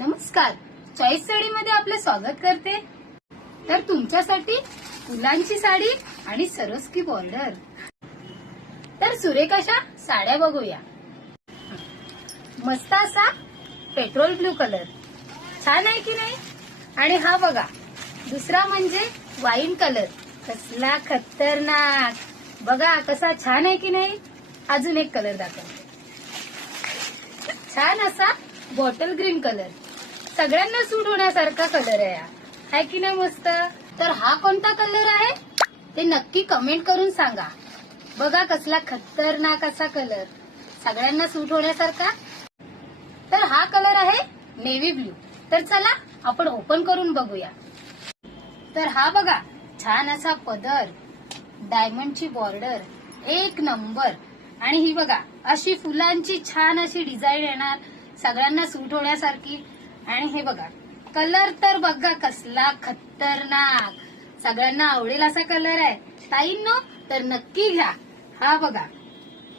नमस्कार, चॉईस साडीमध्ये आपले स्वागत करते। तर तुमच्यासाठी फुलांची साडी आणि सरोस्की बॉर्डर। तर सुरेख अशा साड्या बघूया। मस्त असा पेट्रोल ब्लू कलर, छान आहे की नाही। आणि हा बघा दुसरा म्हणजे वाईन कलर, कसला खतरनाक, बघा कसा छान आहे की नाही। अजून एक कलर दाखवते, छान असा बॉटल ग्रीन कलर, सगळ्यांना सूट होण्यासारखा कलर आहे आहे की नाही मस्त। तर हा कोणता कलर आहे ते नक्की कमेंट करून सांगा। बघा कसला खतरनाक असा कलर, सगळ्यांना सूट होण्यासारखा। तर हा कलर आहे नेव्ही ब्लू। तर चला आपण ओपन करून बघूया। तर हा बघा छान असा पदर, डायमंडची बॉर्डर, एक नंबर। आणि ही बघा अशी फुलांची छान अशी डिझाईन येणार, सगळ्यांना सूट होण्यासारखी। आणि हे बघा कलर तर बघा कसला खतरनाक, सगळ्यांना आवडेल असा कलर आहे ताईंनो, तर नक्की घ्या। हा बघा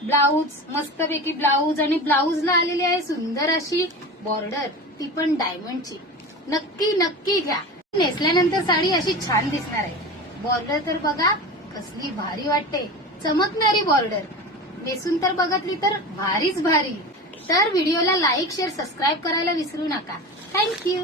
ब्लाऊज, मस्तपैकी ब्लाऊज, आणि ब्लाऊजला आलेली आहे सुंदर अशी बॉर्डर, ती पण डायमंडची। नक्की नक्की घ्या, नेसल्यानंतर साडी अशी छान दिसणार आहे। बॉर्डर तर बघा कसली भारी वाटते, चमकणारी बॉर्डर, नेसून तर बघितली तर भारीच भारी। तर व्हिडिओला लाईक, शेअर, सबस्क्राईब करायला विसरू नका। थँक्यू।